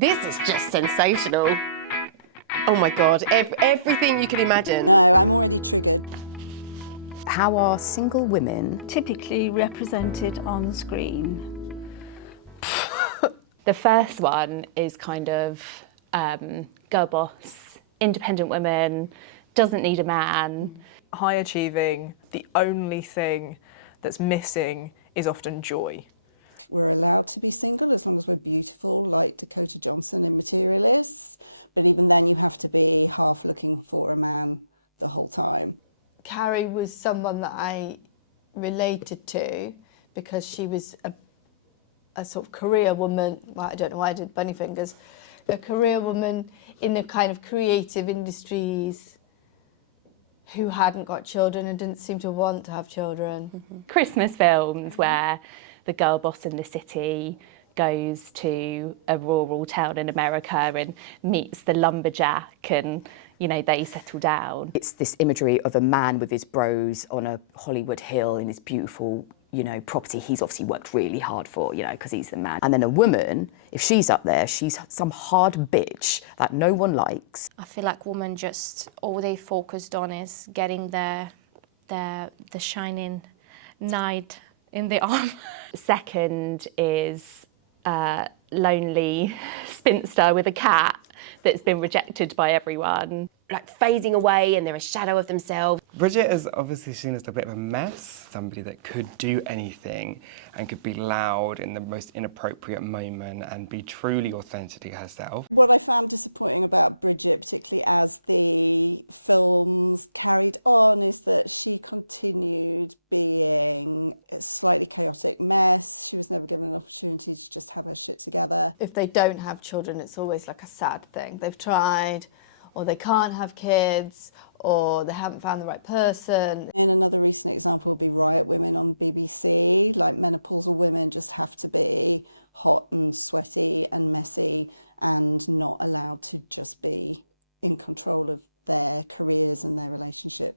This is just sensational. Oh my God, everything you can imagine. How are single women typically represented on screen? The first one is kind of girl boss, independent woman, doesn't need a man. High achieving, the only thing that's missing is often joy. Carrie was someone that I related to because she was a sort of career woman. Well, I don't know why I did bunny fingers. A career woman in the kind of creative industries who hadn't got children and didn't seem to want to have children. Mm-hmm. Christmas films where the girl boss in the city goes to a rural town in America and meets the lumberjack and, you know, they settle down. It's this imagery of a man with his bros on a Hollywood hill in his beautiful, you know, property he's obviously worked really hard for, you know, because he's the man. And then a woman, if she's up there, she's some hard bitch that no one likes. I feel like women just, all they focused on is getting the shining knight in the arm. Second is lonely spinster with a cat that's been rejected by everyone. Like fading away and they're a shadow of themselves. Bridget is obviously seen as a bit of a mess, somebody that could do anything and could be loud in the most inappropriate moment and be truly authentically herself. If they don't have children, it's always like a sad thing. They've tried, or they can't have kids, or they haven't found the right person.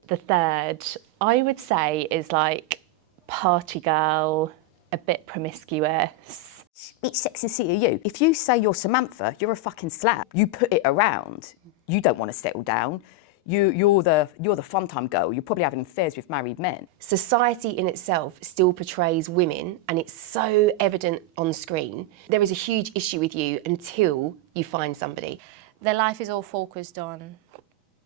The third, I would say, is like party girl, a bit promiscuous. It's Sex and City you. If you say you're Samantha, you're a fucking slap. You put it around. You don't want to settle down. You're the fun time girl. You're probably having affairs with married men. Society in itself still portrays women, and it's so evident on screen. There is a huge issue with you until you find somebody. Their life is all focused on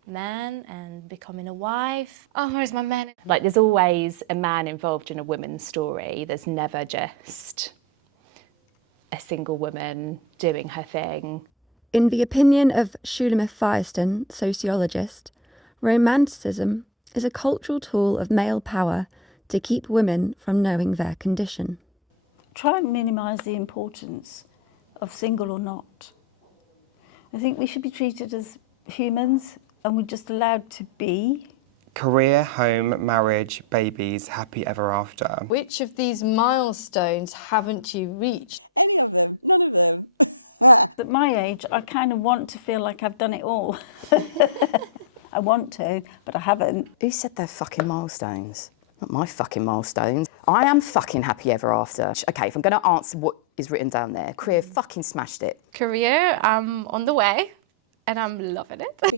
man and becoming a wife. Oh, where's my man? Like there's always a man involved in a woman's story. There's never just a single woman doing her thing. In the opinion of Shulamith Firestone, sociologist, romanticism is a cultural tool of male power to keep women from knowing their condition. Try and minimise the importance of single or not. I think we should be treated as humans and we're just allowed to be. Career, home, marriage, babies, happy ever after. Which of these milestones haven't you reached? At my age, I kind of want to feel like I've done it all. I want to, but I haven't. Who said they're fucking milestones? Not my fucking milestones. I am fucking happy ever after. Okay, if I'm going to answer what is written down there, career, fucking smashed it. Career, I'm on the way and I'm loving it.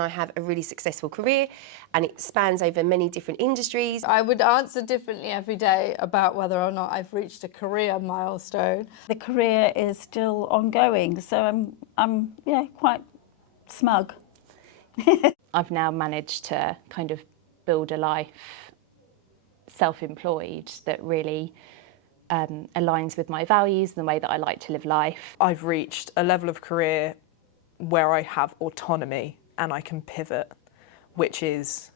I have a really successful career and it spans over many different industries. I would answer differently every day about whether or not I've reached a career milestone. The career is still ongoing, so I'm quite smug. I've now managed to kind of build a life self-employed that really aligns with my values and the way that I like to live life. I've reached a level of career where I have autonomy and I can pivot, which is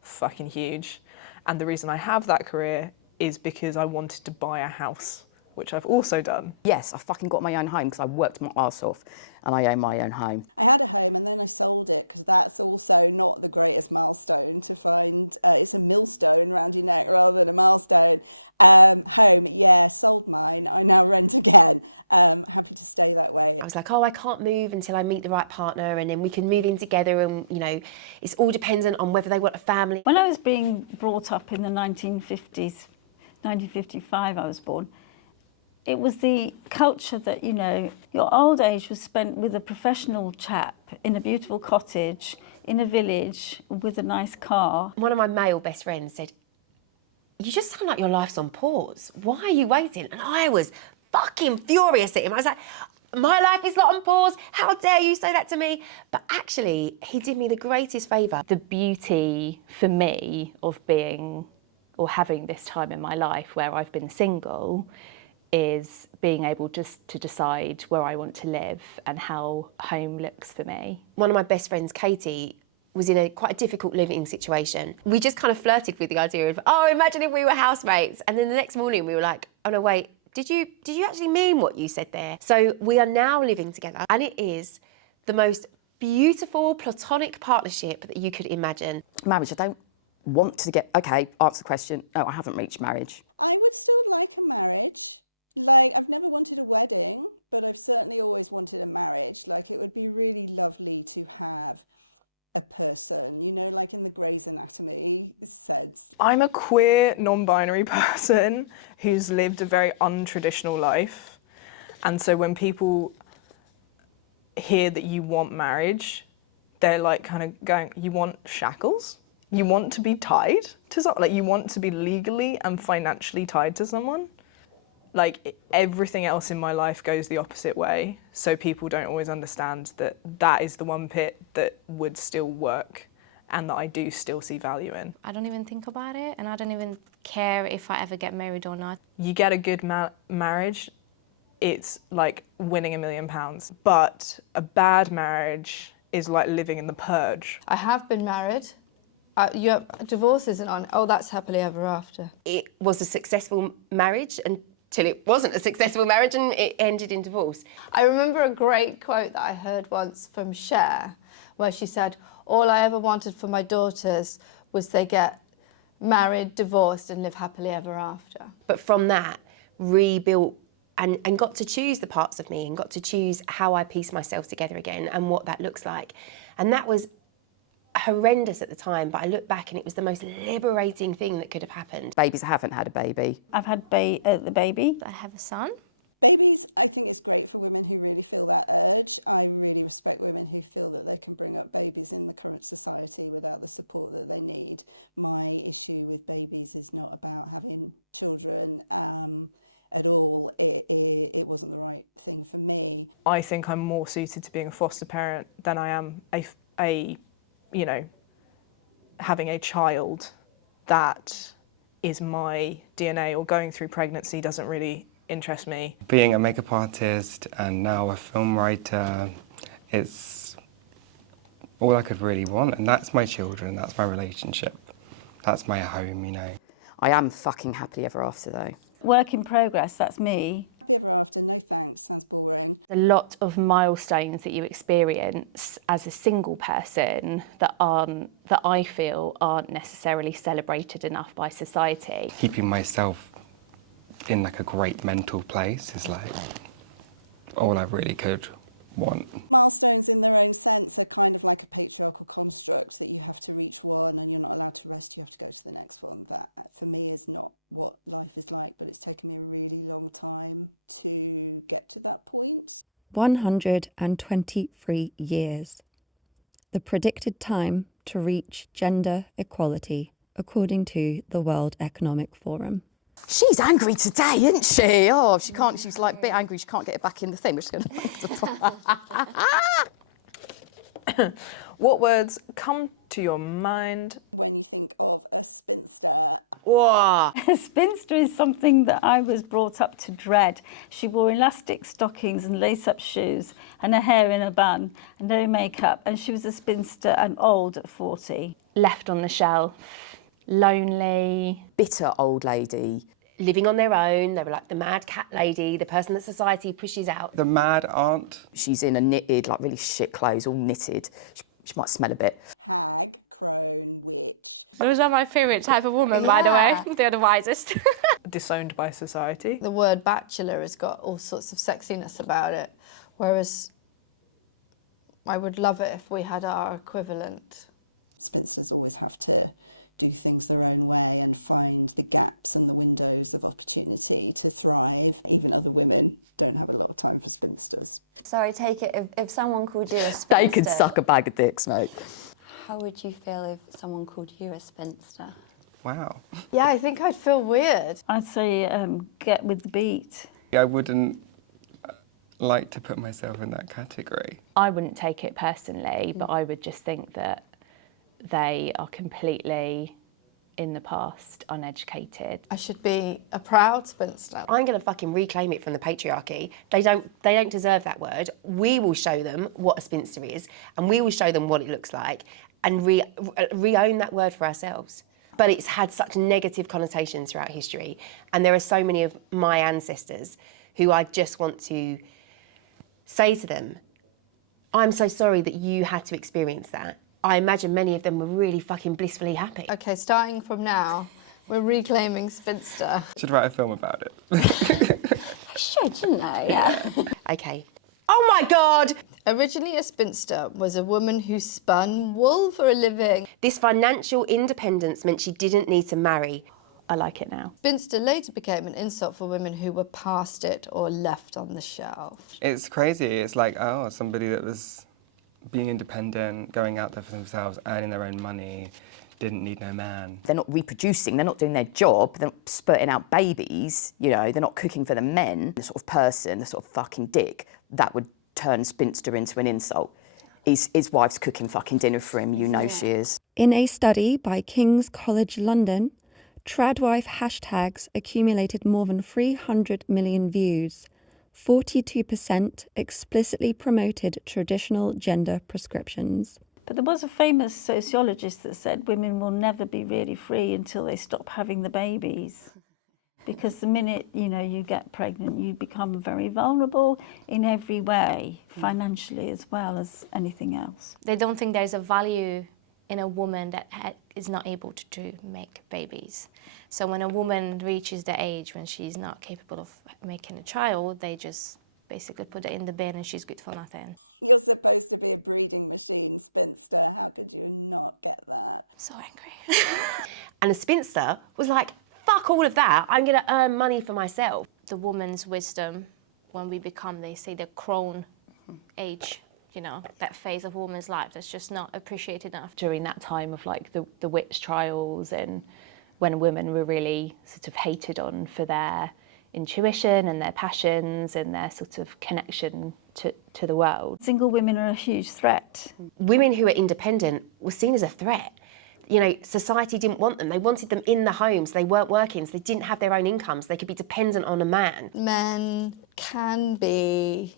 fucking huge. And the reason I have that career is because I wanted to buy a house, which I've also done. Yes, I fucking got my own home because I worked my arse off and I own my own home. I was like, oh, I can't move until I meet the right partner, and then we can move in together, and, you know, it's all dependent on whether they want a family. When I was being brought up in the 1950s, 1955 I was born, it was the culture that, you know, your old age was spent with a professional chap in a beautiful cottage, in a village, with a nice car. One of my male best friends said, you just sound like your life's on pause. Why are you waiting? And I was fucking furious at him. I was like, my life is not on pause. How dare you say that to me? But actually, he did me the greatest favour. The beauty for me of being or having this time in my life where I've been single is being able just to decide where I want to live and how home looks for me. One of my best friends, Katie, was in quite a difficult living situation. We just kind of flirted with the idea of, oh, imagine if we were housemates. And then the next morning we were like, oh no, wait, did you actually mean what you said there? So we are now living together, and it is the most beautiful platonic partnership that you could imagine. Marriage, I don't want to get, okay, answer the question. No, I haven't reached marriage. I'm a queer, non-binary person who's lived a very untraditional life. And so when people hear that you want marriage, they're like kind of going, you want shackles? You want to be tied to someone? Like, you want to be legally and financially tied to someone? Like, everything else in my life goes the opposite way. So people don't always understand that that is the one bit that would still work and that I do still see value in. I don't even think about it, and I don't even care if I ever get married or not. You get a good marriage, it's like winning £1 million. But a bad marriage is like living in the purge. I have been married. Divorce isn't on. Oh, that's happily ever after. It was a successful marriage until it wasn't a successful marriage, and it ended in divorce. I remember a great quote that I heard once from Cher, where she said, all I ever wanted for my daughters was they get married, divorced, and live happily ever after. But from that, rebuilt and got to choose the parts of me and got to choose how I piece myself together again and what that looks like. And that was horrendous at the time, but I look back and it was the most liberating thing that could have happened. Babies, I haven't had a baby. I've had the baby. I have a son. I think I'm more suited to being a foster parent than I am a you know, having a child that is my DNA, or going through pregnancy doesn't really interest me. Being a makeup artist and now a film writer, it's all I could really want, and that's my children, that's my relationship, that's my home, you know. I am fucking happily ever after though. Work in progress, that's me. A lot of milestones that you experience as a single person that I feel aren't necessarily celebrated enough by society. Keeping myself in like a great mental place is like all I really could want. $123 years. The predicted time to reach gender equality, according to the World Economic Forum. She's angry today, isn't she? Oh, she can't, she's like a bit angry, she can't get it back in the thing. We're just going to... What words come to your mind? Whoa! A spinster is something that I was brought up to dread. She wore elastic stockings and lace-up shoes and her hair in a bun and no makeup, and she was a spinster and old at 40. Left on the shelf, lonely. Bitter old lady. Living on their own, they were like the mad cat lady, the person that society pushes out. The mad aunt. She's in a knitted, like really shit clothes, all knitted. She might smell a bit. Those are my favourite type of woman, by the way. They're the wisest. Disowned by society. The word bachelor has got all sorts of sexiness about it, Whereas I would love it if we had our equivalent. Spinsters always have to do things their own way and find the gaps and the windows of opportunity to thrive. Even other women don't have a lot of time for spinsters. So I take it if someone called you a spinster... They could suck a bag of dicks, mate. How would you feel if someone called you a spinster? Wow. Yeah, I think I'd feel weird. I'd say get with the beat. I wouldn't like to put myself in that category. I wouldn't take it personally, but I would just think that they are completely in the past, uneducated. I should be a proud spinster. I'm going to fucking reclaim it from the patriarchy. They don't deserve that word. We will show them what a spinster is, and we will show them what it looks like, and re-own that word for ourselves. But it's had such negative connotations throughout history, and there are so many of my ancestors who I just want to say to them, I'm so sorry that you had to experience that. I imagine many of them were really fucking blissfully happy. Okay, starting from now, we're reclaiming spinster. Should write a film about it. I should, shouldn't I? Yeah. Okay. Oh my God! Originally, a spinster was a woman who spun wool for a living. This financial independence meant she didn't need to marry. I like it now. Spinster later became an insult for women who were past it or left on the shelf. It's crazy. It's like, oh, somebody that was being independent, going out there for themselves, earning their own money, didn't need no man. They're not reproducing, they're not doing their job, they're not spurting out babies, you know, they're not cooking for the men. The sort of person, the sort of fucking dick, that would turn spinster into an insult. His wife's cooking fucking dinner for him, you know she is. In a study by King's College London, tradwife hashtags accumulated more than 300 million views. 42% explicitly promoted traditional gender prescriptions. But there was a famous sociologist that said women will never be really free until they stop having the babies. Because the minute, you know, you get pregnant, you become very vulnerable in every way, financially as well as anything else. They don't think there's a value in a woman that is not able to make babies. So when a woman reaches the age when she's not capable of making a child, they just basically put it in the bin and she's good for nothing. So angry. And a spinster was like, fuck all of that, I'm going to earn money for myself. The woman's wisdom, when we become, they say, the crone age, you know, that phase of a woman's life that's just not appreciated enough. During that time of like the witch trials, and when women were really sort of hated on for their intuition and their passions and their sort of connection to the world. Single women are a huge threat. Women who are independent were seen as a threat. You know, society didn't want them. They wanted them in the homes. They weren't working, so they didn't have their own incomes. They could be dependent on a man. Men can be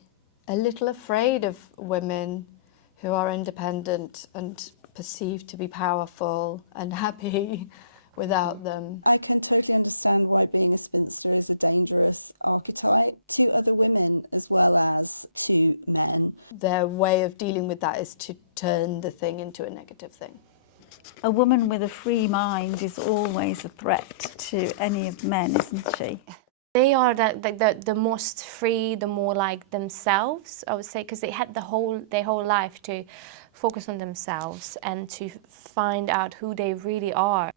a little afraid of women who are independent and perceived to be powerful and happy without them. Their way of dealing with that is to turn the thing into a negative thing. A woman with a free mind is always a threat to any of men, isn't she? They are the most free, the more like themselves, I would say, because they had their whole life to focus on themselves and to find out who they really are.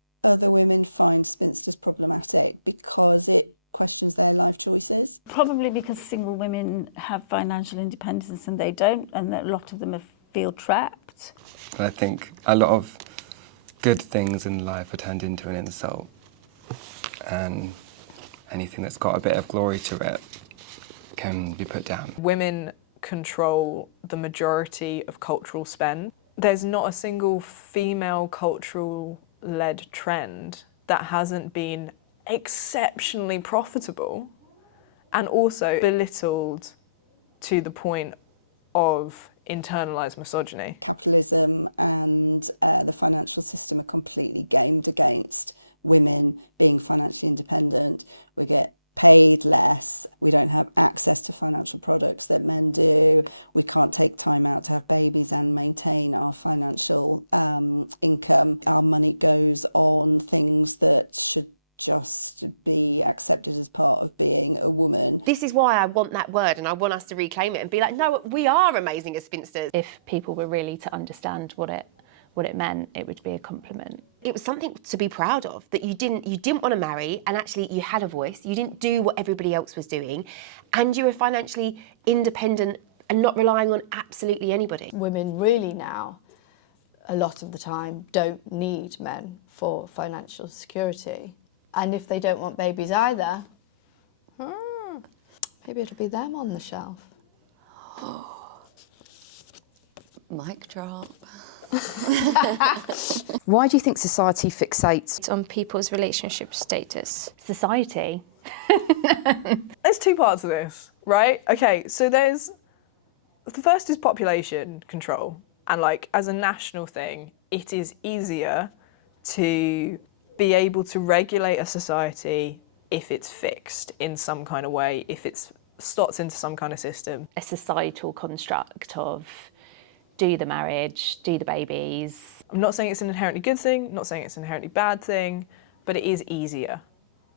Probably because single women have financial independence and they don't, and that a lot of them feel trapped. And I think a lot of good things in life are turned into an insult, and anything that's got a bit of glory to it can be put down. Women control the majority of cultural spend. There's not a single female cultural-led trend that hasn't been exceptionally profitable and also belittled to the point of internalised misogyny. This is why I want that word, and I want us to reclaim it and be like, no, we are amazing as spinsters. If people were really to understand what it meant, it would be a compliment. It was something to be proud of, that you didn't want to marry, and actually you had a voice. You didn't do what everybody else was doing, and you were financially independent and not relying on absolutely anybody. Women really now, a lot of the time, don't need men for financial security. And if they don't want babies either, maybe it'll be them on the shelf. Mic drop. Why do you think society fixates On people's relationship status. Society. There's two parts of this, right? Okay, so the first is population control. And like, as a national thing, it is easier to be able to regulate a society if it's fixed in some kind of way, if it's slots into some kind of system. A societal construct of do the marriage, do the babies. I'm not saying it's an inherently good thing, not saying it's an inherently bad thing, but it is easier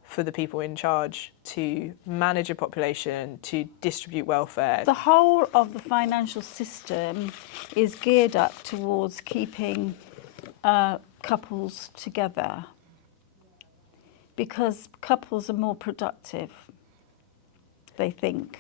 for the people in charge to manage a population, to distribute welfare. The whole of the financial system is geared up towards keeping couples together because couples are more productive, they think.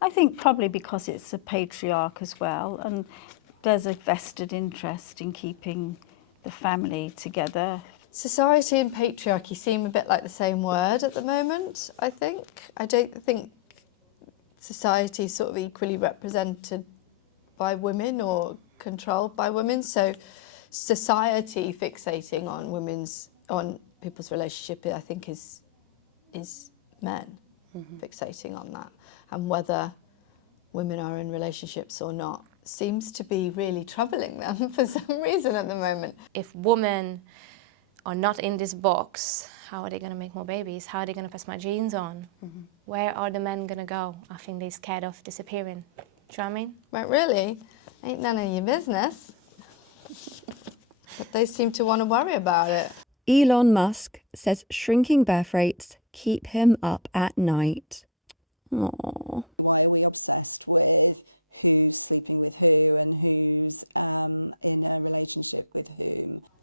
I think probably because it's a patriarch as well, and there's a vested interest in keeping the family together. Society and patriarchy seem a bit like the same word at the moment, I think. I don't think society is sort of equally represented by women or controlled by women. So society fixating on people's relationship, I think is men fixating on that. And whether women are in relationships or not seems to be really troubling them for some reason at the moment. If women are not in this box, how are they going to make more babies? How are they going to pass my genes on? Where are the men going to go? I think they're scared of disappearing. Do you know what I mean? Right, really? Ain't none of your business. But they seem to want to worry about it. Elon Musk says shrinking birth rates keep him up at night. Aww.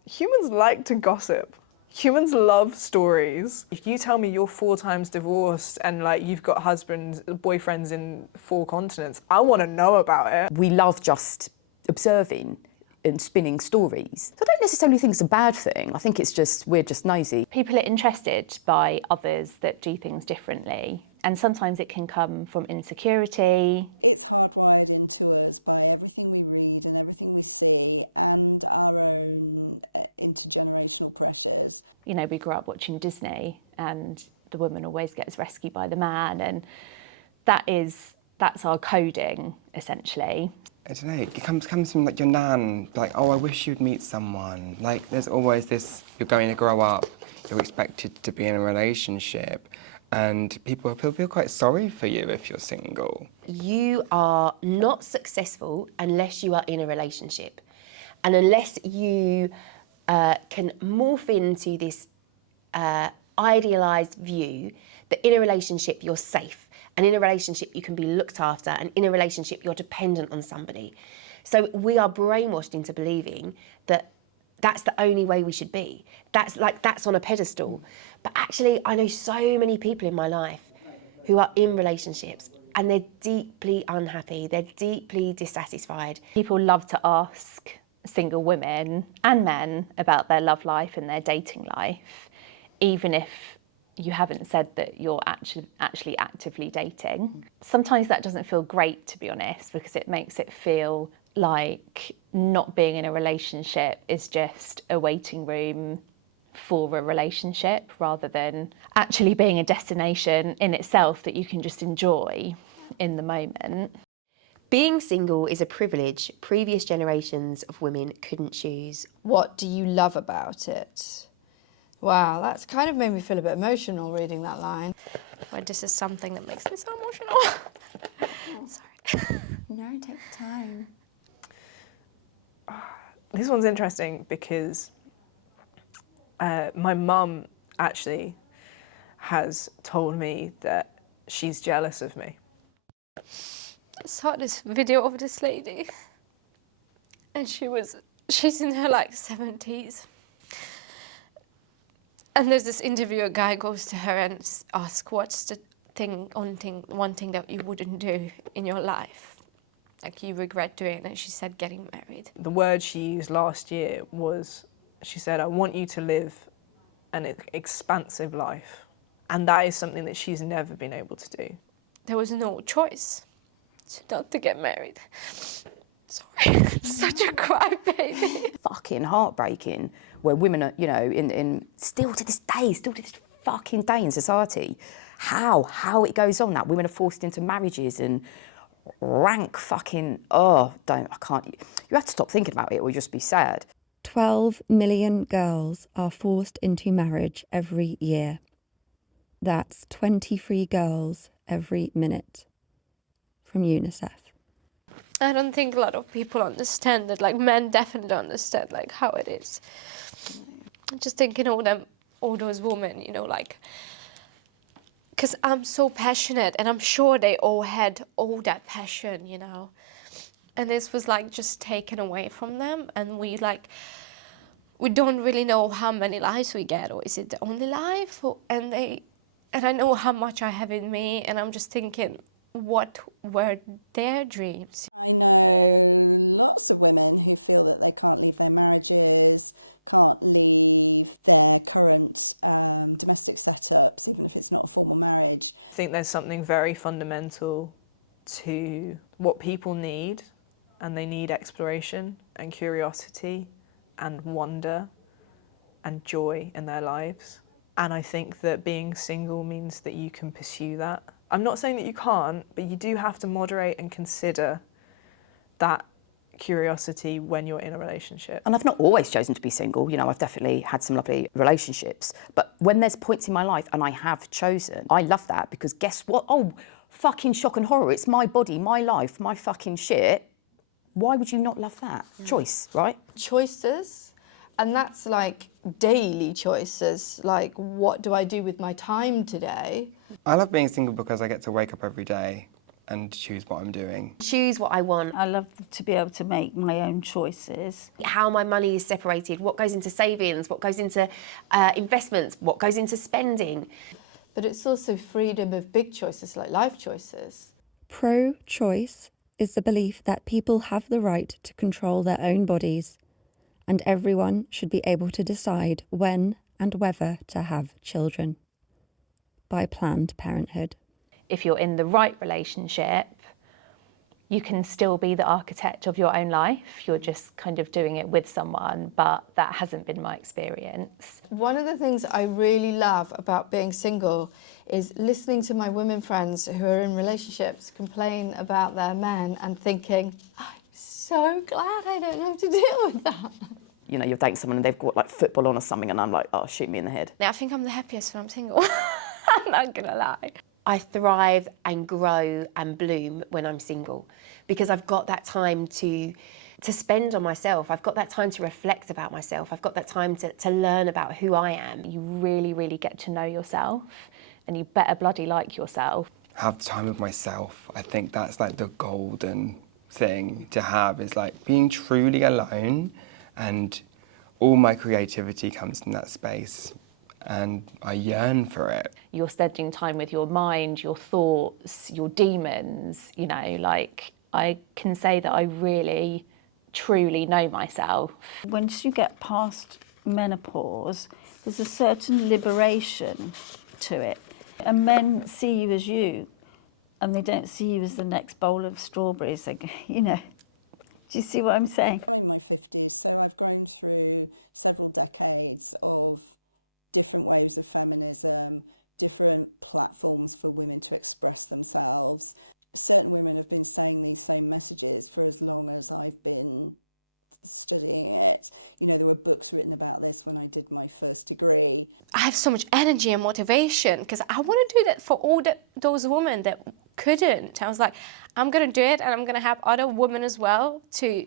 Humans like to gossip. Humans love stories. If you tell me you're 4 times divorced and like you've got boyfriends in 4 continents, I want to know about it. We love just observing and spinning stories. So I don't necessarily think it's a bad thing. I think it's just, we're just nosy. People are interested by others that do things differently. And sometimes it can come from insecurity. You know, we grew up watching Disney and the woman always gets rescued by the man, and that's our coding, essentially. I don't know, it comes from like your nan, like, oh, I wish you'd meet someone. Like, there's always this, you're going to grow up, you're expected to be in a relationship, and people feel quite sorry for you if you're single. You are not successful unless you are in a relationship. And unless you can morph into this idealised view that in a relationship you're safe, and in a relationship you can be looked after, and in a relationship you're dependent on somebody. So we are brainwashed into believing that that's the only way we should be. That's on a pedestal. But actually, I know so many people in my life who are in relationships and they're deeply unhappy, they're deeply dissatisfied. People love to ask single women and men about their love life and their dating life, even if you haven't said that you're actually actively dating. Sometimes that doesn't feel great, to be honest, because it makes it feel like not being in a relationship is just a waiting room for a relationship, rather than actually being a destination in itself that you can just enjoy in the moment. Being single is a privilege previous generations of women couldn't choose. What do you love about it? Wow, that's kind of made me feel a bit emotional reading that line. Well, this is something that makes me so emotional. Sorry. No, take the time. This one's interesting because my mum actually has told me that she's jealous of me. I saw this video of this lady, and she's in her like 70s. And there's this interview, a guy goes to her and asks, what's the one thing that you wouldn't do in your life? Like you regret doing, and she said getting married. The word she used last year was, she said, I want you to live an expansive life. And that is something that she's never been able to do. There was no choice not to get married. Sorry, I'm such a crybaby. Fucking heartbreaking, where women are, you know, in still to this fucking day in society, how it goes on that women are forced into marriages and rank fucking, I can't, you have to stop thinking about it or you'll just be sad. 12 million girls are forced into marriage every year. That's 23 girls every minute. From UNICEF. I don't think a lot of people understand that, like men definitely understand like how it is. Just thinking all those women, you know, like, because I'm so passionate and I'm sure they all had all that passion, you know. And this was like just taken away from them, and we don't really know how many lives we get, or is it the only life? And I know how much I have in me, and I'm just thinking, what were their dreams? I think there's something very fundamental to what people need, and they need exploration and curiosity and wonder and joy in their lives. And I think that being single means that you can pursue that. I'm not saying that you can't, but you do have to moderate and consider that curiosity when you're in a relationship. And I've not always chosen to be single, you know, I've definitely had some lovely relationships, but when there's points in my life and I have chosen, I love that, because guess what? Oh, fucking shock and horror, it's my body, my life, my fucking shit. Why would you not love that? Choice, right? Choices, and that's like daily choices, like what do I do with my time today? I love being single because I get to wake up every day and choose what I'm doing. Choose what I want. I love to be able to make my own choices. How my money is separated, what goes into savings, what goes into investments, what goes into spending. But it's also freedom of big choices, like life choices. Pro-choice is the belief that people have the right to control their own bodies, and everyone should be able to decide when and whether to have children. By Planned Parenthood. If you're in the right relationship, you can still be the architect of your own life. You're just kind of doing it with someone, but that hasn't been my experience. One of the things I really love about being single is listening to my women friends who are in relationships complain about their men and thinking, I'm so glad I don't have to deal with that. You know, you're dating someone and they've got like football on or something and I'm like, oh, shoot me in the head. Now, I think I'm the happiest when I'm single. I'm not gonna lie. I thrive and grow and bloom when I'm single, because I've got that time to spend on myself. I've got that time to reflect about myself. I've got that time to learn about who I am. You really, really get to know yourself, and you better bloody like yourself. Have time with myself. I think that's like the golden thing to have, is like being truly alone, and all my creativity comes from that space. And I yearn for it. You're spending time with your mind, your thoughts, your demons, you know, like I can say that I really, truly know myself. Once you get past menopause, there's a certain liberation to it. And men see you as you, and they don't see you as the next bowl of strawberries, like, you know. Do you see what I'm saying? I have so much energy and motivation because I want to do that for all those women that couldn't. I was like, I'm going to do it, and I'm going to have other women as well to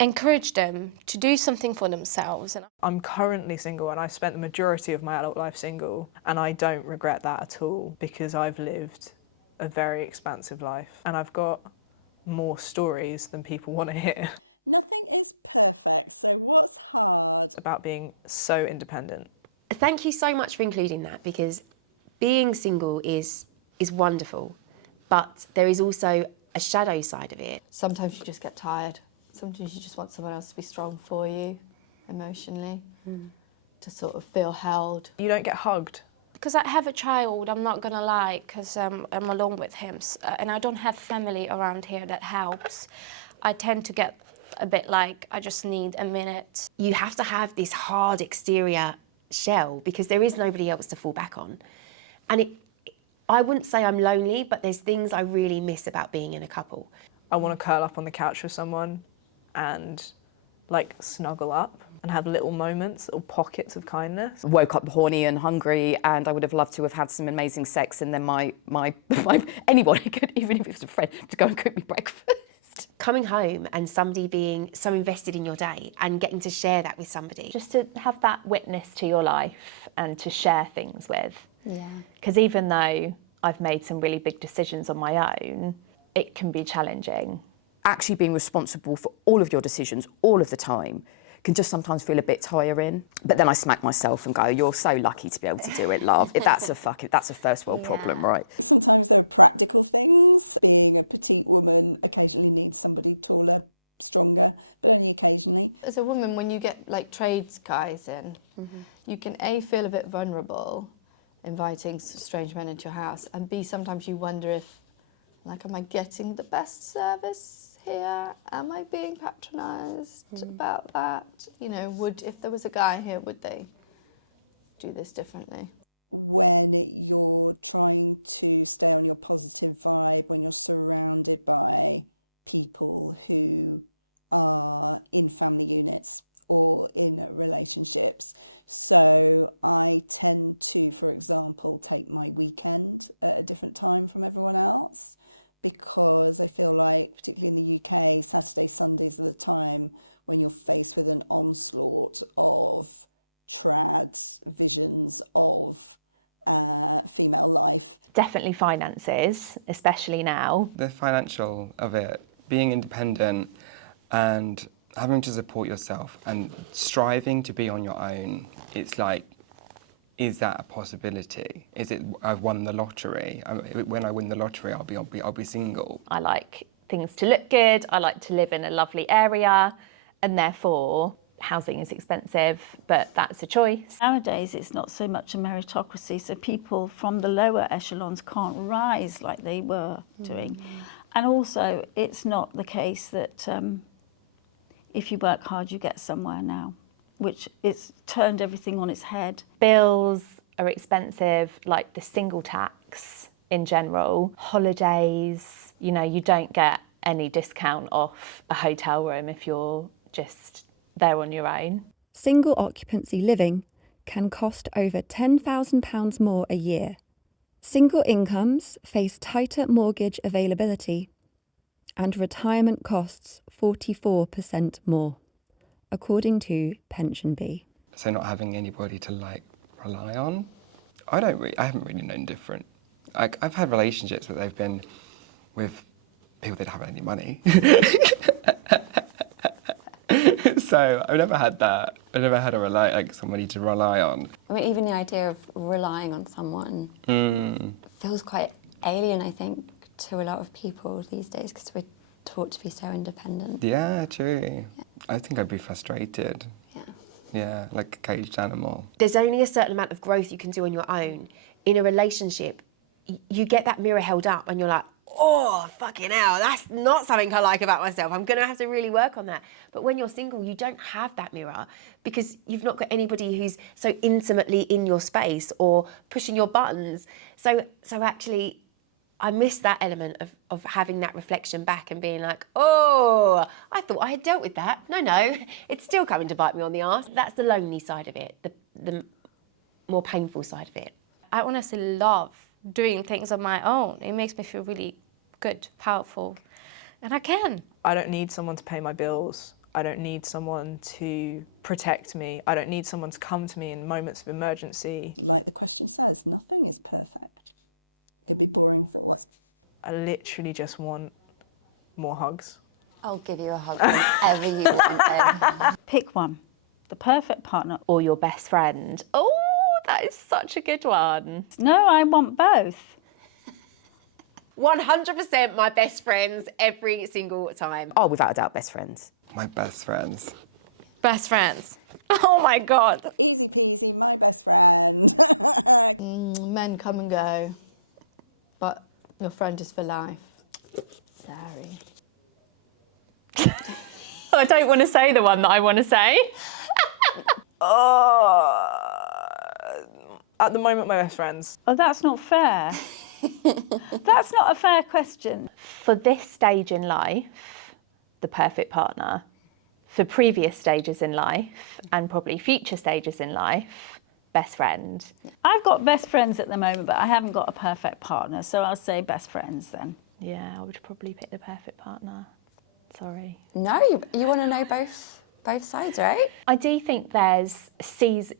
encourage them to do something for themselves. And I'm currently single, and I've spent the majority of my adult life single, and I don't regret that at all, because I've lived a very expansive life and I've got more stories than people want to hear about being so independent. Thank you so much for including that, because being single is wonderful, but there is also a shadow side of it. Sometimes you just get tired. Sometimes you just want someone else to be strong for you emotionally, to sort of feel held. You don't get hugged. because I have a child, I'm not gonna lie, because I'm alone with him, and I don't have family around here that helps. I tend to get a bit like, I just need a minute. You have to have this hard exterior shell because there is nobody else to fall back on. And I wouldn't say I'm lonely, but there's things I really miss about being in a couple. I want to curl up on the couch with someone and like snuggle up and have little moments, little pockets of kindness. Woke up horny and hungry, and I would have loved to have had some amazing sex, and then my anyone, even if it was a friend, to go and cook me breakfast. Coming home and somebody being so invested in your day and getting to share that with somebody. Just to have that witness to your life and to share things with. Yeah. Because even though I've made some really big decisions on my own, it can be challenging. Actually being responsible for all of your decisions all of the time can just sometimes feel a bit tiring. But then I smack myself and go, you're so lucky to be able to do it, love. That's a first world problem, right? As a woman, when you get like trades guys in, you can A, feel a bit vulnerable inviting strange men into your house, and B, sometimes you wonder if, like, am I getting the best service here? Am I being patronised about that? You know, if there was a guy here, would they do this differently? Definitely finances, especially now. The financial of it, being independent and having to support yourself and striving to be on your own, it's like, is that a possibility? Is it, I've won the lottery? When I win the lottery, I'll be single. I like things to look good, I like to live in a lovely area, and therefore housing is expensive, but that's a choice. Nowadays, it's not so much a meritocracy, so people from the lower echelons can't rise like they were doing. And also, it's not the case that if you work hard, you get somewhere now, which it's turned everything on its head. Bills are expensive, like the single tax in general. Holidays, you know, you don't get any discount off a hotel room if you're just there on your own. Single occupancy living can cost over £10,000 more a year. Single incomes face tighter mortgage availability and retirement costs 44% more, according to Pension Bee. So not having anybody to like rely on. I haven't really known different. Like, I've had relationships that they've been with people that don't have any money. So I've never had that. I never had somebody to rely on. I mean, even the idea of relying on someone feels quite alien, I think, to a lot of people these days because we're taught to be so independent. Yeah, true. Yeah. I think I'd be frustrated. Yeah. Yeah, like a caged animal. There's only a certain amount of growth you can do on your own. In a relationship, you get that mirror held up and you're like, oh, fucking hell, that's not something I like about myself. I'm going to have to really work on that. But when you're single, you don't have that mirror because you've not got anybody who's so intimately in your space or pushing your buttons. So actually, I miss that element of having that reflection back and being like, oh, I thought I had dealt with that. No, it's still coming to bite me on the arse. That's the lonely side of it, the more painful side of it. I honestly love doing things on my own. It makes me feel really good, powerful, and I can. I don't need someone to pay my bills. I don't need someone to protect me. I don't need someone to come to me in moments of emergency. Like the question says, nothing is perfect. It can be boring for what? I literally just want more hugs. I'll give you a hug whenever you want it. Pick one. The perfect partner. Or your best friend. Oh, that is such a good one. No, I want both. 100% my best friends every single time. Oh, without a doubt, best friends. My best friends. Best friends. Oh my God. Men come and go, but your friend is for life. Sorry. I don't want to say the one that I want to say. At the moment, my best friends. Oh, that's not fair. That's not a fair question. For this stage in life, the perfect partner. For previous stages in life and probably future stages in life, best friend. I've got best friends at the moment, but I haven't got a perfect partner, so I'll say best friends then. Yeah, I would probably pick the perfect partner. Sorry. No, you want to know both sides, right? I do think there's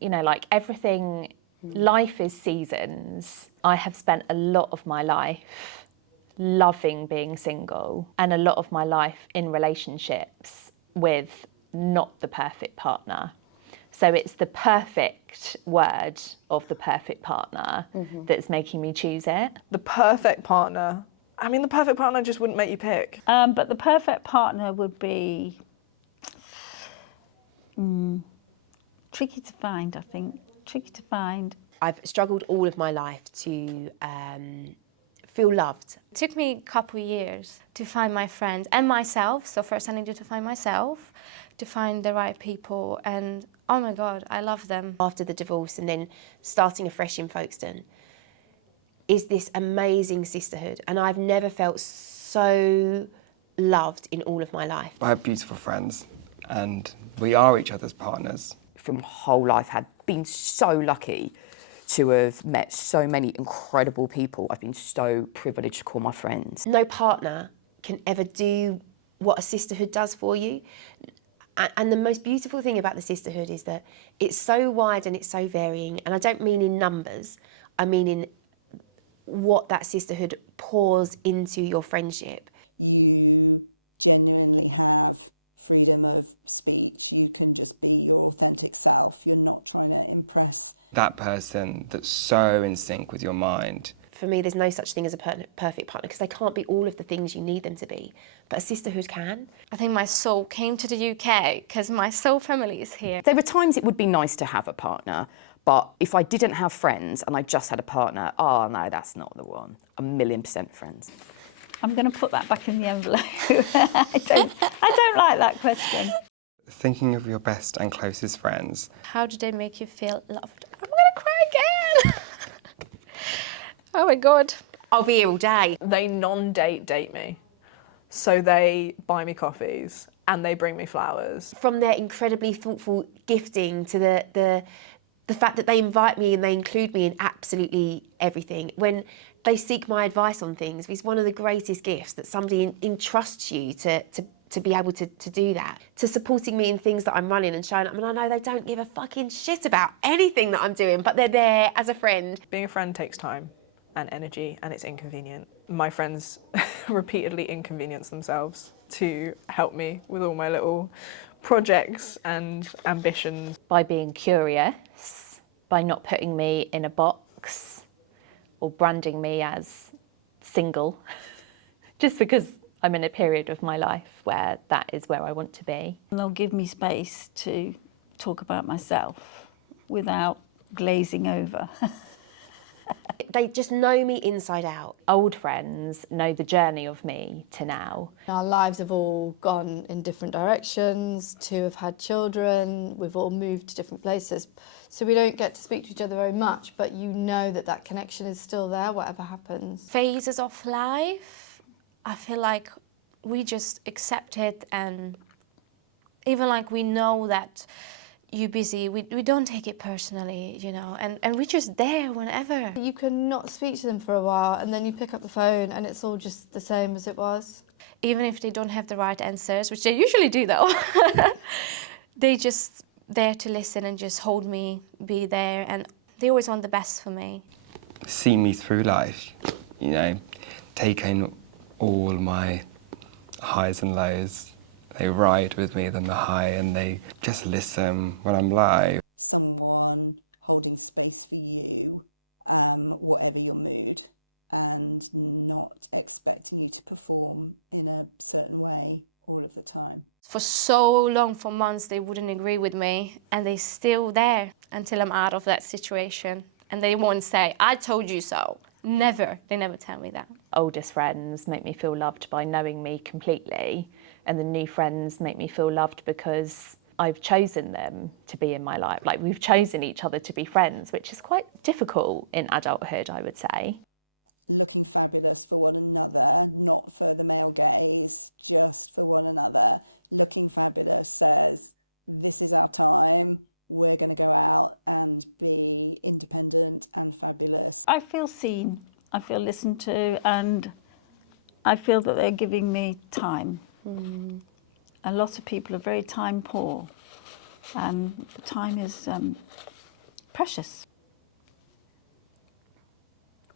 like everything, life is seasons. I have spent a lot of my life loving being single and a lot of my life in relationships with not the perfect partner. So it's the perfect word of the perfect partner that's making me choose it. The perfect partner. I mean, the perfect partner just wouldn't make you pick. But the perfect partner would be tricky to find, I think. Tricky to find. I've struggled all of my life to feel loved. It took me a couple years to find my friends and myself. So first I needed to find myself, to find the right people, and oh my God, I love them. After the divorce and then starting afresh in Folkestone is this amazing sisterhood, and I've never felt so loved in all of my life. I have beautiful friends, and we are each other's partners. From my whole life, had been so lucky to have met so many incredible people. I've been so privileged to call my friends. No partner can ever do what a sisterhood does for you. And the most beautiful thing about the sisterhood is that it's so wide and it's so varying. And I don't mean in numbers, I mean in what that sisterhood pours into your friendship. You genuinely have freedom of speech. You can just be your authentic self. You're not trying to impress. That person that's so in sync with your mind. For me, there's no such thing as a perfect partner because they can't be all of the things you need them to be. But a sisterhood can. I think my soul came to the UK because my soul family is here. There were times it would be nice to have a partner, but if I didn't have friends and I just had a partner, oh no, that's not the one. 1,000,000% friends. I'm going to put that back in the envelope. I don't like that question. Thinking of your best and closest friends. How do they make you feel loved? I'm gonna cry again. Oh my God. I'll be here all day. They date me. So they buy me coffees and they bring me flowers. From their incredibly thoughtful gifting to the fact that they invite me and they include me in absolutely everything. When they seek my advice on things, it's one of the greatest gifts that somebody entrusts you to be able to do that. To supporting me in things that I'm running and showing up. And I know they don't give a fucking shit about anything that I'm doing, but they're there as a friend. Being a friend takes time and energy, and it's inconvenient. My friends repeatedly inconvenience themselves to help me with all my little projects and ambitions. By being curious, by not putting me in a box or branding me as single, just because I'm in a period of my life where that is where I want to be. And they'll give me space to talk about myself without glazing over. They just know me inside out. Old friends know the journey of me to now. Our lives have all gone in different directions. Two have had children. We've all moved to different places. So we don't get to speak to each other very much, but you know that that connection is still there, whatever happens. Phases of life, I feel like we just accept it, and even like we know that you're busy. We don't take it personally, you know, and we're just there whenever. You can not speak to them for a while and then you pick up the phone and it's all just the same as it was. Even if they don't have the right answers, which they usually do though, they just there to listen and just hold me, be there, and they always want the best for me. See me through life, you know, take in all my highs and lows. They ride with me on the high and they just listen when I'm live. Someone holding space for you, whatever your mood, and not expecting you to perform in a certain way all of the time. For so long, for months, they wouldn't agree with me, and they're still there until I'm out of that situation. And they won't say, I told you so. Never. They never tell me that. Oldest friends make me feel loved by knowing me completely, and the new friends make me feel loved because I've chosen them to be in my life. Like, we've chosen each other to be friends, which is quite difficult in adulthood, I would say. I feel seen, I feel listened to, and I feel that they're giving me time. A lot of people are very time poor, and time is precious.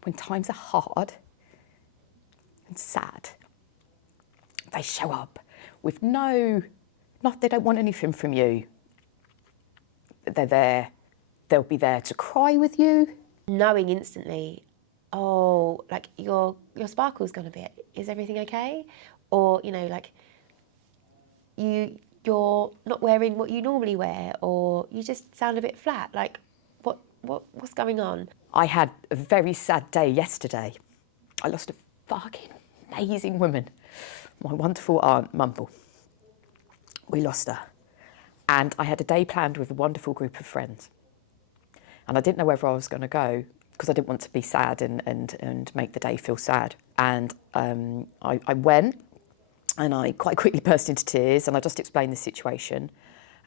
When times are hard and sad, they show up with they don't want anything from you. They're there, they'll be there to cry with you. Knowing instantly, oh, like your sparkle's gone a bit. Is everything okay? Or, you know, like you're not wearing what you normally wear, or you just sound a bit flat. Like, what's going on? I had a very sad day yesterday. I lost a fucking amazing woman, my wonderful aunt, Mumble. We lost her. And I had a day planned with a wonderful group of friends. And I didn't know whether I was going to go because I didn't want to be sad and make the day feel sad. And I went, and I quite quickly burst into tears, and I just explained the situation.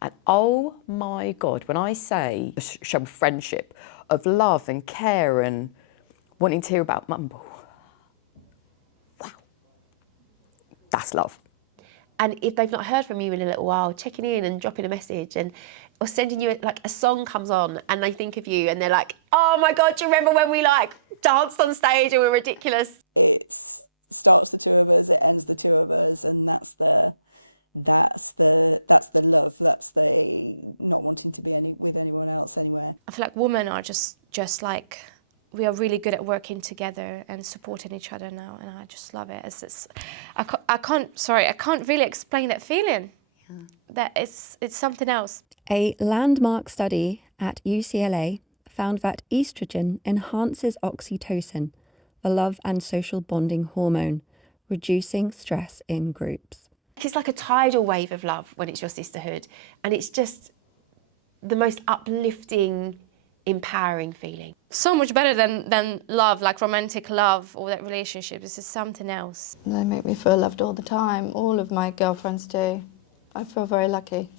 And oh my God, when I say a show of friendship, of love and care and wanting to hear about Mumble, wow, that's love. And if they've not heard from you in a little while, checking in and dropping a message, or sending you like a song comes on and they think of you and they're like, oh my God, do you remember when we like danced on stage and were ridiculous? I feel like women are just like, we are really good at working together and supporting each other now, and I just love it. I can't really explain that feeling. Yeah. That it's something else. A landmark study at UCLA found that estrogen enhances oxytocin, the love and social bonding hormone, reducing stress in groups. It's like a tidal wave of love when it's your sisterhood, and it's just the most uplifting, empowering feeling. So much better than love, like romantic love or that relationship. This is something else. They make me feel loved all the time. All of my girlfriends do. I feel very lucky.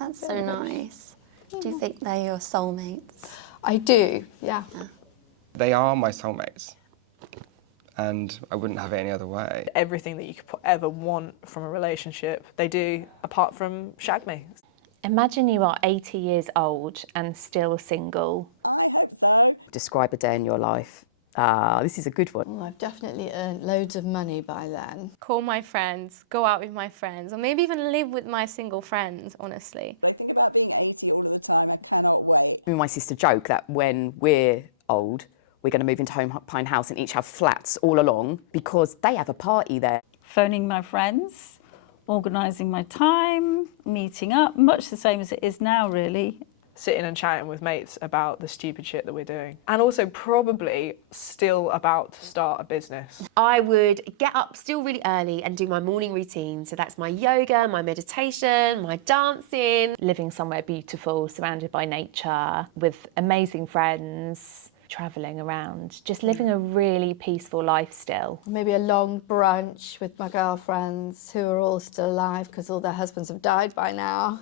That's so nice. Do you think they're your soulmates? I do, yeah. They are my soulmates, and I wouldn't have it any other way. Everything that you could ever want from a relationship, they do, apart from shag me. Imagine you are 80 years old and still single. Describe a day in your life. This is a good one. Well, I've definitely earned loads of money by then. Call my friends, go out with my friends, or maybe even live with my single friends, honestly. Me and my sister joke that when we're old, we're going to move into Home Pine House and each have flats all along because they have a party there. Phoning my friends, organising my time, meeting up, much the same as it is now, really. Sitting and chatting with mates about the stupid shit that we're doing. And also probably still about to start a business. I would get up still really early and do my morning routine. So that's my yoga, my meditation, my dancing. Living somewhere beautiful, surrounded by nature, with amazing friends, travelling around, just living a really peaceful life still. Maybe a long brunch with my girlfriends who are all still alive because all their husbands have died by now.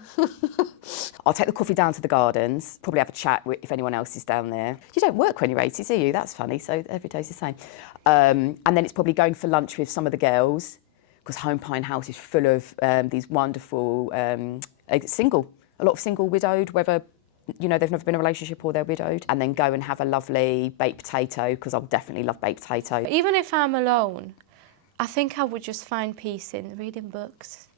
I'll take the coffee down to the gardens, probably have a chat if anyone else is down there. You don't work when you're 80, do you? That's funny, so every day's the same. And then it's probably going for lunch with some of the girls, because Home Pine House is full of these wonderful, a lot of single widowed, whether they've never been in a relationship or they're widowed, and then go and have a lovely baked potato, because I'll definitely love baked potato. Even if I'm alone, I think I would just find peace in reading books,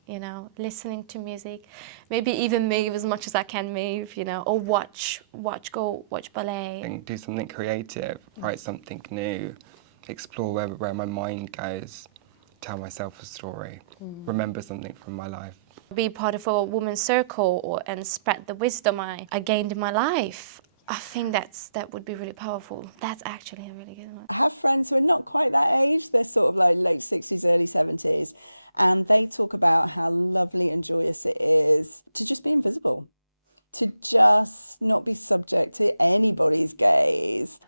listening to music, maybe even move as much as I can move, or watch ballet. Do something creative, write something new, explore where my mind goes, tell myself a story, remember something from my life. Be part of a women's circle and spread the wisdom I gained in my life. I think that would be really powerful. That's actually a really good one.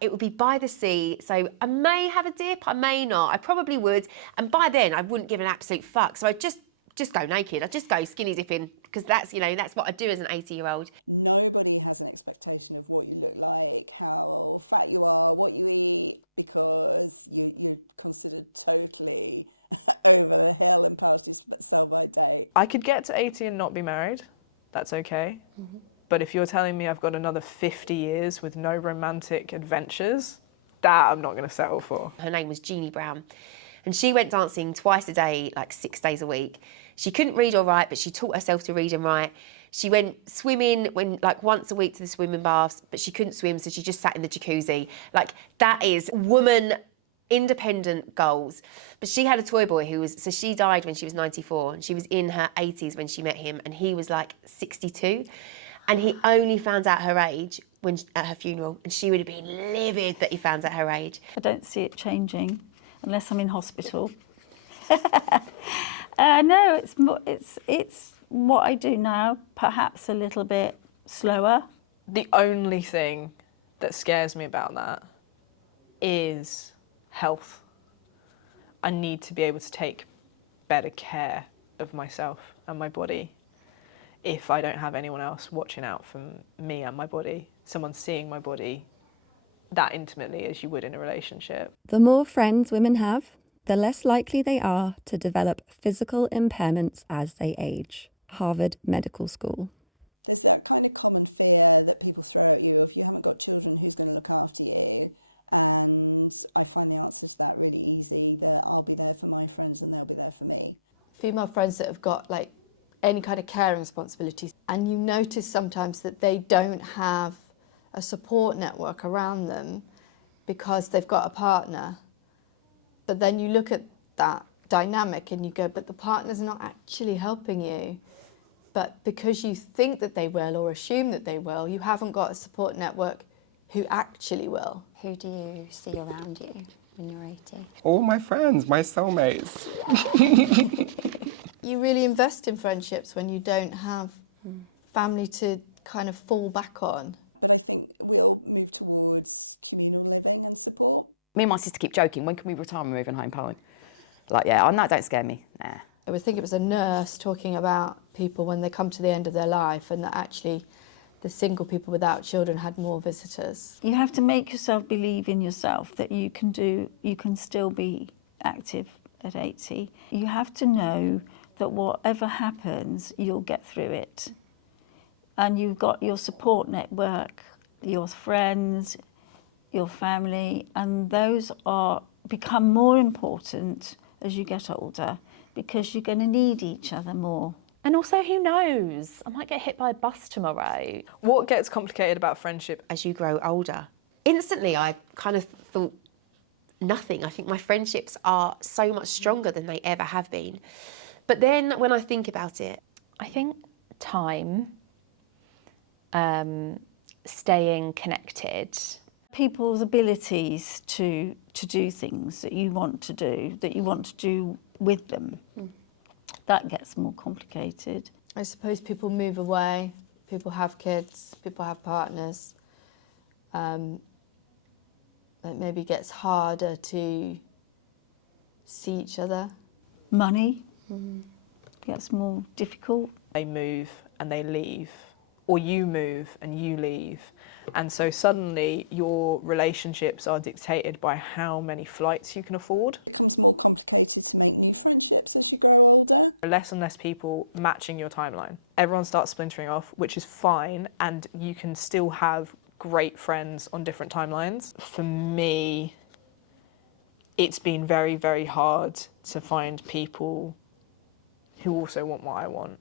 It would be by the sea, so I may have a dip, I may not, I probably would, and by then I wouldn't give an absolute fuck, so I'd just go naked, I'd just go skinny dipping, because that's, that's what I do as an 80-year-old. I could get to 80 and not be married, that's okay. But if you're telling me I've got another 50 years with no romantic adventures, that I'm not going to settle for. Her name was Jeannie Brown, and she went dancing twice a day, like 6 days a week. She couldn't read or write, but she taught herself to read and write. She went swimming once a week to the swimming baths, but she couldn't swim, so she just sat in the jacuzzi. That is woman independent goals. But she had a toy boy so she died when she was 94, and she was in her 80s when she met him, and he was 62. And he only found out her age at her funeral, and she would have been livid that he found out her age. I don't see it changing unless I'm in hospital. No, it's what I do now, perhaps a little bit slower. The only thing that scares me about that is health. I need to be able to take better care of myself and my body. If I don't have anyone else watching out for me and my body, someone seeing my body that intimately as you would in a relationship. The more friends women have, the less likely they are to develop physical impairments as they age. Harvard Medical School. Female friends that have got any kind of caring responsibilities, and you notice sometimes that they don't have a support network around them because they've got a partner. But then you look at that dynamic and you go, but the partner's not actually helping you. But because you think that they will or assume that they will, you haven't got a support network who actually will. Who do you see around you when you're 80? All my friends, my soulmates. You really invest in friendships when you don't have family to kind of fall back on. Me and my sister keep joking, when can we retire and move in Home Pine? That don't scare me, nah. I would think it was a nurse talking about people when they come to the end of their life, and that actually the single people without children had more visitors. You have to make yourself believe in yourself that you can still be active at 80. You have to know that whatever happens, you'll get through it. And you've got your support network, your friends, your family, and those become more important as you get older, because you're going to need each other more. And also, who knows? I might get hit by a bus tomorrow. What gets complicated about friendship? As you grow older, instantly I kind of thought nothing. I think my friendships are so much stronger than they ever have been. But then when I think about it, I think time, staying connected. People's abilities to do things that you want to do with them, that gets more complicated. I suppose people move away, people have kids, people have partners. it maybe gets harder to see each other. Money gets more difficult. They move and they leave, or you move and you leave. And so suddenly your relationships are dictated by how many flights you can afford. Less and less people matching your timeline. Everyone starts splintering off, which is fine, and you can still have great friends on different timelines. For me, it's been very, very hard to find people who also want what I want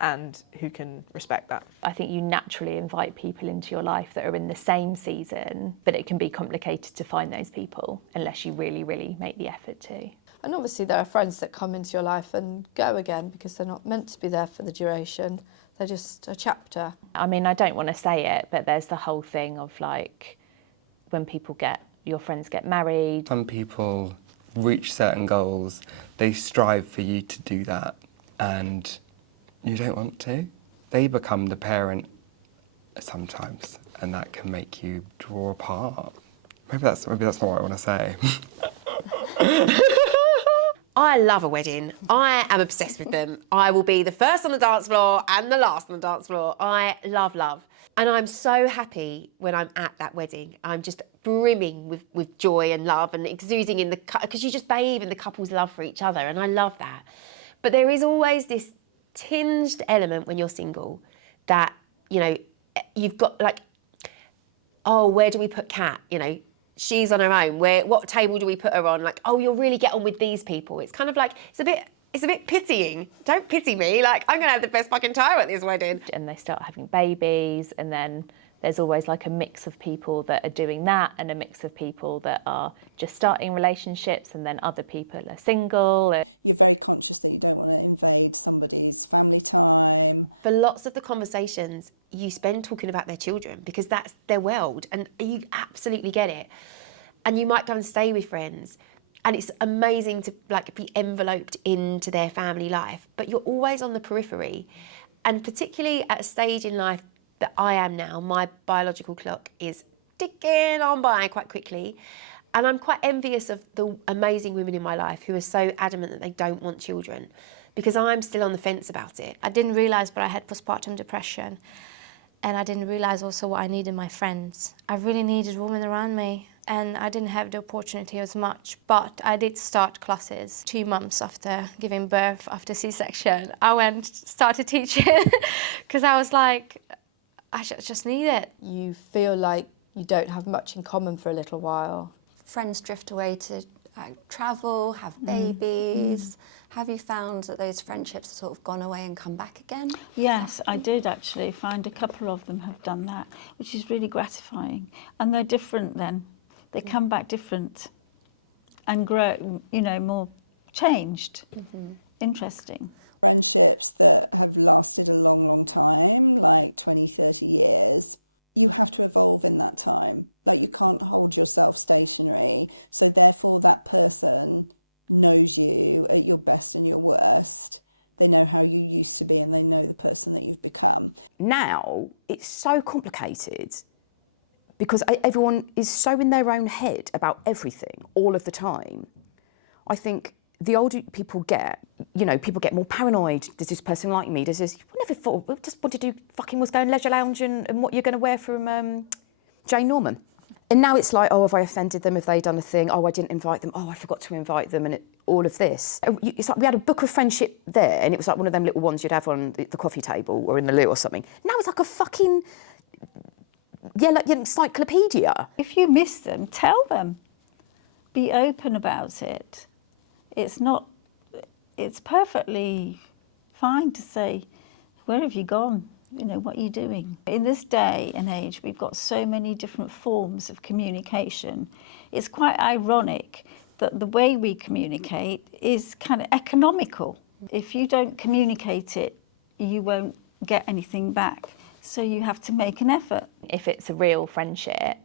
and who can respect that. I think you naturally invite people into your life that are in the same season, but it can be complicated to find those people unless you really, really make the effort to. And obviously there are friends that come into your life and go again because they're not meant to be there for the duration. They're just a chapter. I mean, I don't want to say it, but there's the whole thing of like when your friends get married. Some people reach certain goals, they strive for you to do that, and you don't want to. They become the parent sometimes, and that can make you draw apart. Maybe that's not what I want to say. I love a wedding. I am obsessed with them. I will be the first on the dance floor and the last on the dance floor. I love love. And I'm so happy when I'm at that wedding. I'm just brimming with joy and love and exuding in because you just bathe in the couple's love for each other, and I love that. But there is always this tinged element when you're single that, you know, you've got like, oh, where do we put Kat? You know, she's on her own. What table do we put her on? Like, oh, you'll really get on with these people. It's kind of like, it's a bit pitying. Don't pity me. Like, I'm going to have the best fucking time at this wedding. And they start having babies, and then there's always like a mix of people that are doing that and a mix of people that are just starting relationships, and then other people are single. For lots of the conversations, you spend talking about their children because that's their world, and you absolutely get it. And you might go and stay with friends, and it's amazing to like be enveloped into their family life, but you're always on the periphery. And particularly at a stage in life that I am now, my biological clock is ticking on by quite quickly. And I'm quite envious of the amazing women in my life who are so adamant that they don't want children, because I'm still on the fence about it. I didn't realise, but I had postpartum depression. And I didn't realise also what I needed my friends. I really needed women around me, and I didn't have the opportunity as much, but I did start classes 2 months after giving birth, after C-section. I started teaching because I was like, I just need it. You feel like you don't have much in common for a little while. Friends drift away to travel, have babies. Have you found that those friendships have sort of gone away and come back again? Yes, I did actually find a couple of them have done that, which is really gratifying. And they're different then. They come back different and grow, you know, more changed. Interesting. Now, it's so complicated because everyone is so in their own head about everything all of the time. I think the older people get, you know, people get more paranoid. Does this person like me? Does this... I never thought, I just wanted to do fucking was going leisure lounge and what you're going to wear from Jane Norman. And now it's like, oh, have I offended them? Have they done a thing? Oh, I didn't invite them. Oh, I forgot to invite them. And all of this. It's like we had a book of friendship there, and it was like one of them little ones you'd have on the coffee table or in the loo or something. Now it's like a fucking, like an encyclopedia. If you miss them, tell them. Be open about it. It's perfectly fine to say, where have you gone? You know, what are you doing? In this day and age, we've got so many different forms of communication. It's quite ironic that the way we communicate is kind of economical. If you don't communicate it, you won't get anything back. So you have to make an effort. If it's a real friendship,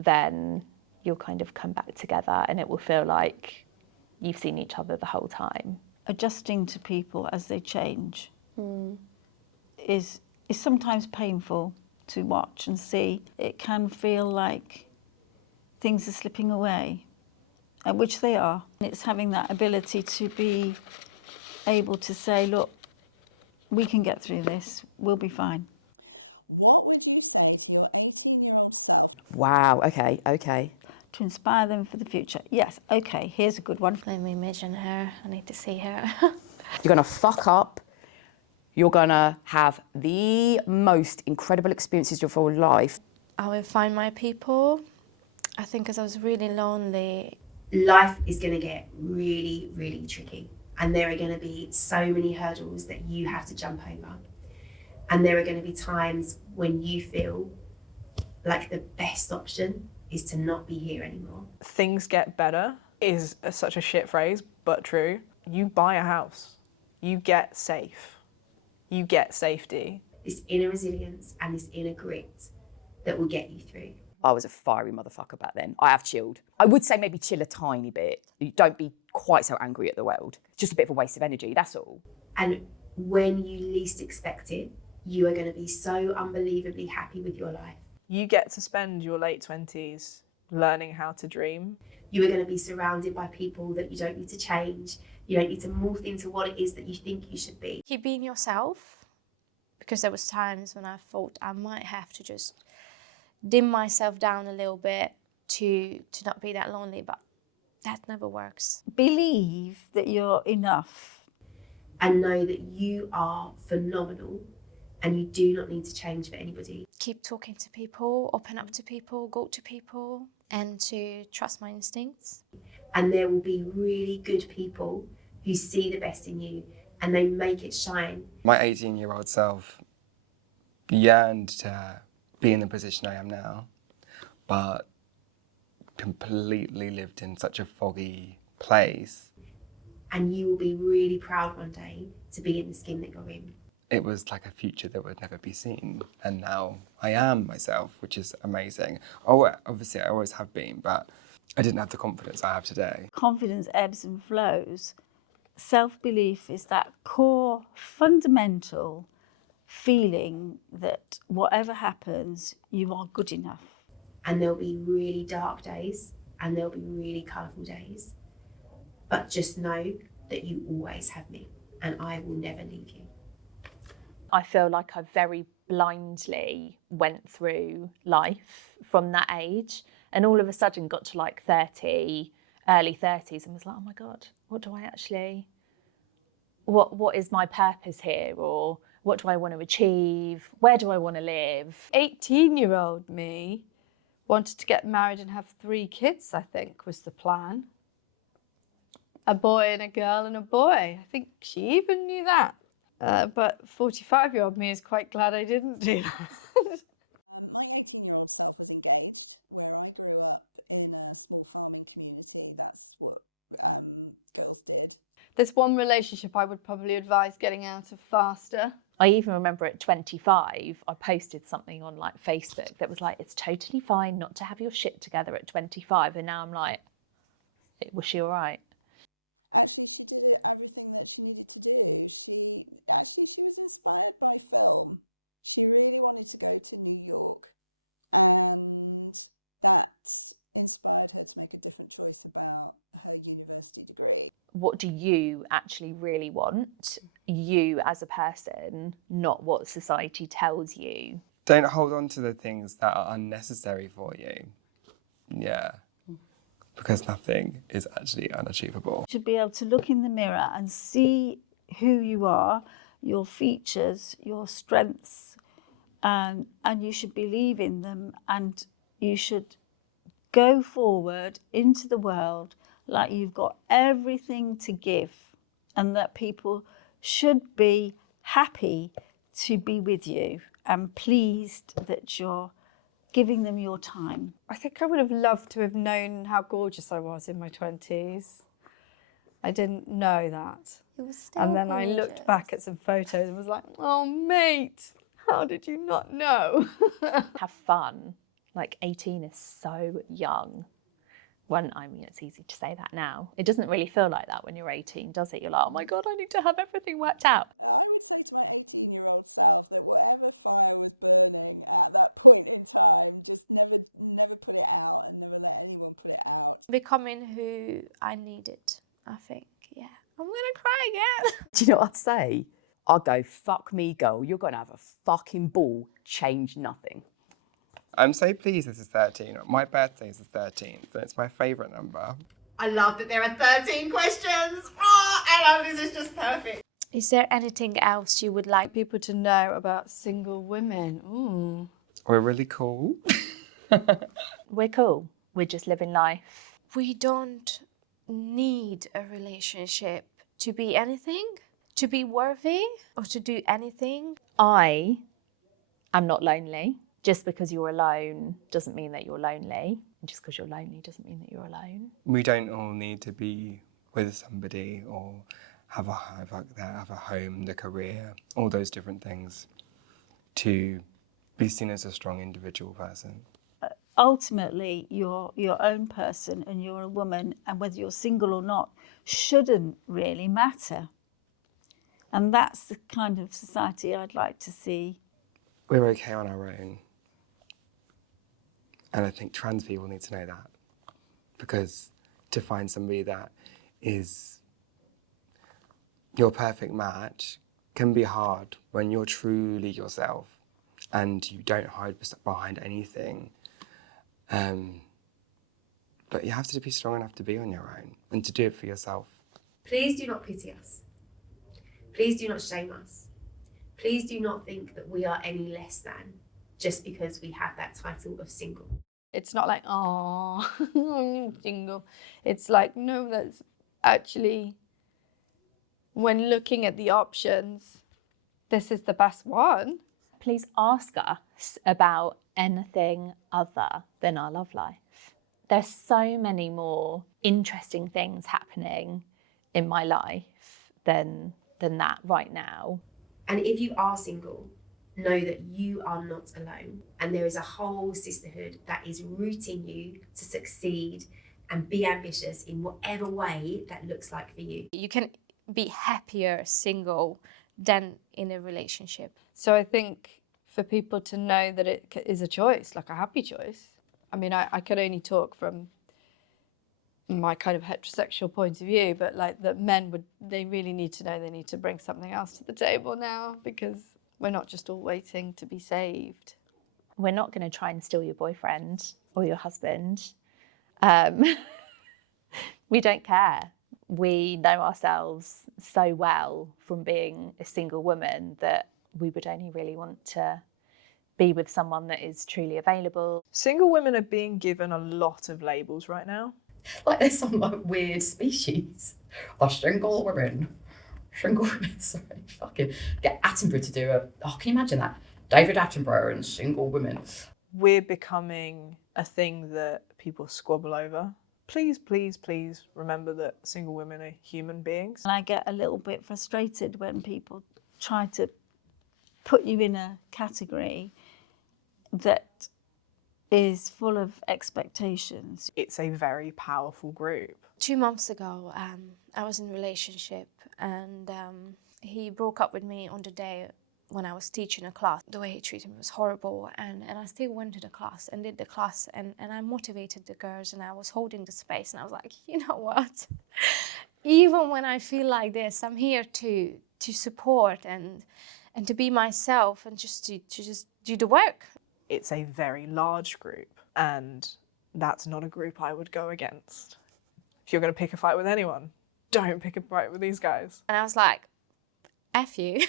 then you'll kind of come back together and it will feel like you've seen each other the whole time. Adjusting to people as they change is sometimes painful to watch and see. It can feel like things are slipping away, which they are. It's having that ability to be able to say, look, we can get through this, we'll be fine. Wow, okay. To inspire them for the future. Yes, okay, here's a good one. Let me imagine her. I need to see her. You're gonna fuck up. You're gonna have the most incredible experiences of your life. I will find my people. I think because I was really lonely. Life is going to get really, really tricky. And there are going to be so many hurdles that you have to jump over. And there are going to be times when you feel like the best option is to not be here anymore. Things get better is such a shit phrase, but true. You buy a house. You get safe. You get safety. This inner resilience and this inner grit that will get you through. I was a fiery motherfucker back then. I have chilled. I would say maybe chill a tiny bit. Don't be quite so angry at the world. Just a bit of a waste of energy, that's all. And when you least expect it, you are going to be so unbelievably happy with your life. You get to spend your late 20s learning how to dream. You are going to be surrounded by people that you don't need to change. You don't need to morph into what it is that you think you should be. Keep being yourself, because there was times when I thought I might have to just dim myself down a little bit to not be that lonely, but that never works. Believe that you're enough. And know that you are phenomenal and you do not need to change for anybody. Keep talking to people, open up to people, go to people, and to trust my instincts. And there will be really good people who see the best in you and they make it shine. My 18-year-old self yearned to be in the position I am now, but completely lived in such a foggy place. And you will be really proud one day to be in the skin that you're in. It was like a future that would never be seen. And now I am myself, which is amazing. Oh, obviously I always have been, but I didn't have the confidence I have today. Confidence ebbs and flows. Self-belief is that core, fundamental feeling that whatever happens, you are good enough. And there'll be really dark days and there'll be really colourful days. But just know that you always have me and I will never leave you. I feel like I very blindly went through life from that age, and all of a sudden got to like 30, early 30s, and was like, oh my God, what do I actually, what is my purpose here? Or what do I want to achieve? Where do I want to live? 18-year-old me wanted to get married and have 3 kids, I think, was the plan. A boy and a girl and a boy. I think she even knew that. But 45-year-old me is quite glad I didn't do that. There's one relationship I would probably advise getting out of faster. I even remember at 25, I posted something on like Facebook that was like, it's totally fine not to have your shit together at 25. And now I'm like, was she all right? What do you actually really want? You as a person, not what society tells you. Don't hold on to the things that are unnecessary for you. Yeah. Because nothing is actually unachievable. You should be able to look in the mirror and see who you are, your features, your strengths, and you should believe in them, and you should go forward into the world like you've got everything to give, and that people should be happy to be with you and pleased that you're giving them your time. I think I would have loved to have known how gorgeous I was in my 20s. I didn't know that. You were still And then I looked back at some photos and was like, oh, mate, how did you not know? Have fun. Like 18 is so young. I mean, it's easy to say that now. It doesn't really feel like that when you're 18, does it? You're like, oh my God, I need to have everything worked out. becoming who I needed, I think. Yeah. I'm gonna cry again. Do you know what I'd say? I'd go, fuck me, girl. You're going to have a fucking ball. Change nothing. I'm so pleased this is 13. My birthday is the 13th, so it's my favourite number. I love that there are 13 questions. Oh, I love this. It's just perfect. Is there anything else you would like People to know about single women. Ooh. We're really cool. We're cool. We're just living life. We don't need a relationship to be anything, to be worthy, or to do anything. I am not lonely. Just because you're alone doesn't mean that you're lonely. And just because you're lonely doesn't mean that you're alone. We don't all need to be with somebody or have a home, the career, all those different things to be seen as a strong individual person. Ultimately, you're your own person and you're a woman, and whether you're single or not shouldn't really matter. And that's the kind of society I'd like to see. We're okay on our own. And I think trans people need to know that. Because to find somebody that is your perfect match can be hard when you're truly yourself and you don't hide behind anything. But you have to be strong enough to be on your own and to do it for yourself. Please do not pity us. Please do not shame us. Please do not think that we are any less than just because we have that title of single. It's not like, oh, I'm single. It's like, no, that's actually, when looking at the options, this is the best one. Please ask us about anything other than our love life. There's so many more interesting things happening in my life than that right now. And if you are single, know that you are not alone. And there is a whole sisterhood that is rooting you to succeed and be ambitious in whatever way that looks like for you. You can be happier single than in a relationship. So I think for people to know that it is a choice, like a happy choice. I mean, I could only talk from my kind of heterosexual point of view, but like that they really need to know they need to bring something else to the table now, because we're not just all waiting to be saved. We're not going to try and steal your boyfriend or your husband. We don't care. We know ourselves so well from being a single woman that we would only really want to be with someone that is truly available. Single women are being given a lot of labels right now. Like there's some like weird species of single women. Single women, sorry, fucking get Attenborough to do can you imagine that? David Attenborough and single women. We're becoming a thing that people squabble over. Please, please, please remember that single women are human beings. And I get a little bit frustrated when people try to put you in a category that is full of expectations. It's a very powerful group. 2 months ago, I was in a relationship and he broke up with me on the day when I was teaching a class. The way he treated me was horrible, and I still went to the class and did the class, and I motivated the girls, and I was holding the space, and I was like, you know what? Even when I feel like this, I'm here to support and to be myself and just to just do the work. It's a very large group, and that's not a group I would go against. If you're going to pick a fight with anyone, don't pick a fight with these guys. And I was like, F you.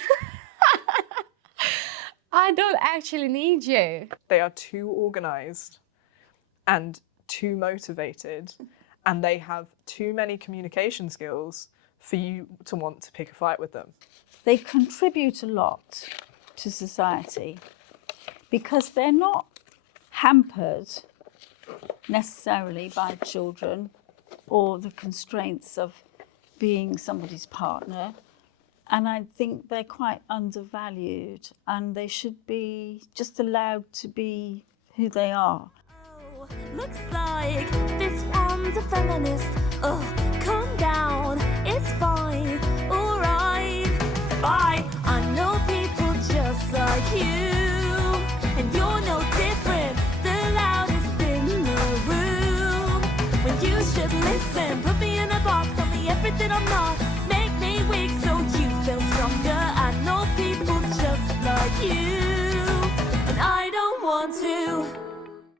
I don't actually need you. They are too organised and too motivated, and they have too many communication skills for you to want to pick a fight with them. They contribute a lot to society because they're not hampered necessarily by children or the constraints of being somebody's partner. And I think they're quite undervalued, and they should be just allowed to be who they are. Oh, looks like this one's a feminist. Oh, calm down, it's fine, alright. Bye, I know people just like you, and you're no different, the loudest in the room. When you should everything I'm not. Make me weak so you feel stronger. I know people just like you.